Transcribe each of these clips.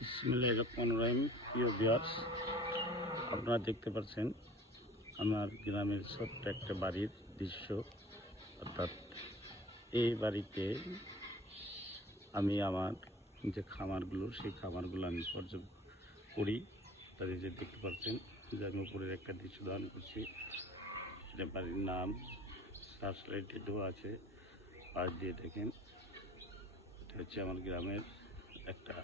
বিসমিল্লাহির রহমানির রহিম। প্রিয় ভিউয়ার্স, আপনারা দেখতে পাচ্ছেন আমার গ্রামের ছোট্ট একটা বাড়ির দৃশ্য। অর্থাৎ এই বাড়িতে আমি আমার যে খামারগুলো, সেই খামারগুলো আমি পর্যবেক্ষণ করি। তাদের যে দেখতে পাচ্ছেন যে আমি উপরের একটা দৃশ্য ধারণ করছি, এটা বাড়ির নাম সার্চ লাইটে দেওয়া আছে। পাশ দিয়ে দেখেন, এটা হচ্ছে আমার গ্রামের একটা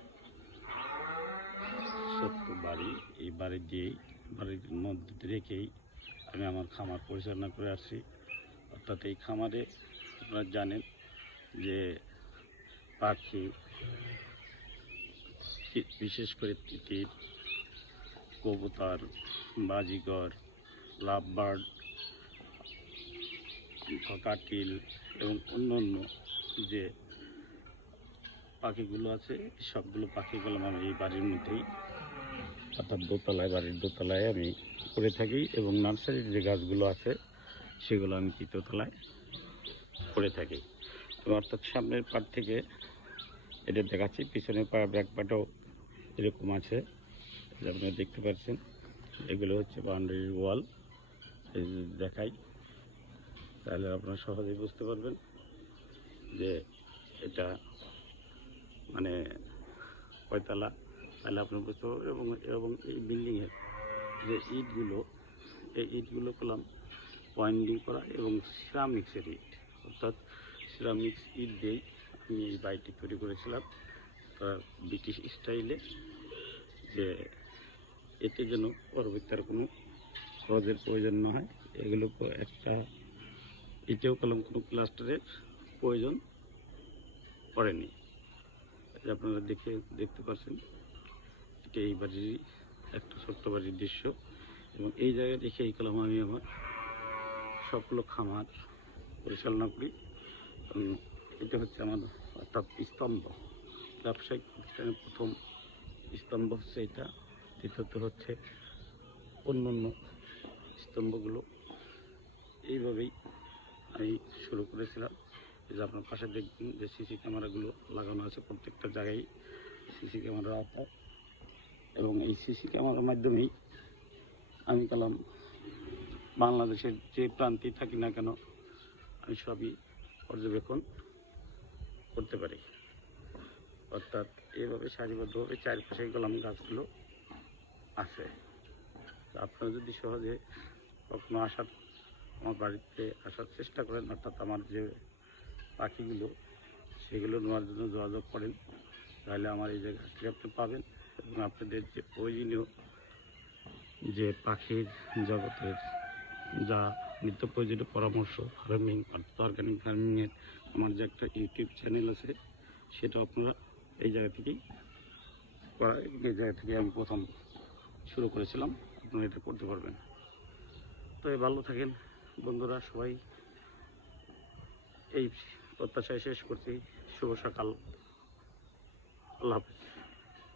ছোট্ট বাড়ি। এই বাড়ির মধ্যে রেখেই আমি আমার খামার পরিচালনা করে আসছি। অর্থাৎ এই খামারে আপনারা জানেন যে পাখি, বিশেষ করে তিতির, কবুতর, বাজিগর, লাভবার্ড, কাটিল এবং অন্য যে পাখিগুলো আছে, সবগুলো পাখিগুলো আমি এই বাড়ির মধ্যেই, অর্থাৎ বাড়ির দোতলায় আমি করে থাকি। এবং নার্সারির যে গাছগুলো আছে সেগুলো আমি তৃতীয়তলায় করে থাকি। অর্থাৎ সামনের পাট থেকে এটা দেখাচ্ছি, পিছনের ব্যাক পাটও এরকম আছে, আপনারা দেখতে পাচ্ছেন। এগুলো হচ্ছে বাউন্ডারি ওয়াল। এই দেখাই, তাহলে আপনারা সহজেই বুঝতে পারবেন যে এটা মানে কয়তলা, তাহলে আপনি বুঝতে পারবেন। এবং এই বিল্ডিংয়ের যে ইটগুলো করলাম পয়েন্টিং করা এবং সিরামিক্সের ইট, অর্থাৎ সিরামিক্স ইট দিয়েই আমি এই বাড়িটি তৈরি করেছিলাম ব্রিটিশ স্টাইলে, যে এতে যেন পরবর্তী আর কোনো খরচের প্রয়োজন না হয়। এগুলো একটা ইটেও কলম কোনো প্লাস্টারের প্রয়োজন পড়েনি। আপনারা দেখতে পাচ্ছেন, এটা এই বাড়ির একটা ছোট্ট বাড়ির দৃশ্য। এবং এই জায়গায় দেখে এই কলম আমি আমার সবগুলো খামার পরিচালনা করি। এটা হচ্ছে আমার অর্থাৎ স্তম্ভ, ব্যবসায়িক প্রতিষ্ঠানের প্রথম স্তম্ভ হচ্ছে এটা। দ্বিতীয়ত হচ্ছে অন্য স্তম্ভগুলো। এইভাবেই আমি শুরু করেছিলাম। যে আপনার পাশে দেখবেন যে সিসি ক্যামেরাগুলো লাগানো আছে প্রত্যেকটা জায়গায়, সিসি ক্যামেরা আছে। এবং এই সিসি ক্যামেরার মাধ্যমেই আমি কলাম বাংলাদেশের যে প্রান্তে থাকি না কেন আমি সবই পর্যবেক্ষণ করতে পারি। অর্থাৎ এইভাবে সারিবদ্ধভাবে চারপাশে কলম গাছগুলো আছে। আপনারা যদি সহজে কখনো আমার বাড়িতে আসার চেষ্টা করেন, অর্থাৎ আমার যে পাখিগুলো সেগুলো নেওয়ার জন্য যোগাযোগ করেন, তাহলে আমার এই জায়গা থেকে আপনি পাবেন। এবং আপনাদের যে প্রয়োজনীয় যে পাখির জগতের যা নিত্য প্রয়োজনীয় পরামর্শ, ফার্মিং অর্থাৎ অর্গানিক ফার্মিংয়ের আমার যে একটা ইউটিউব চ্যানেল আছে, সেটা আপনারা এই জায়গা থেকেই আমি প্রথম শুরু করেছিলাম। আপনারা এটা করতে পারবেন। তো ভালো থাকেন বন্ধুরা সবাই, এই প্রত্যাশায় শেষ করছি। শুভ সকাল, আল্লাহ হাফেজ।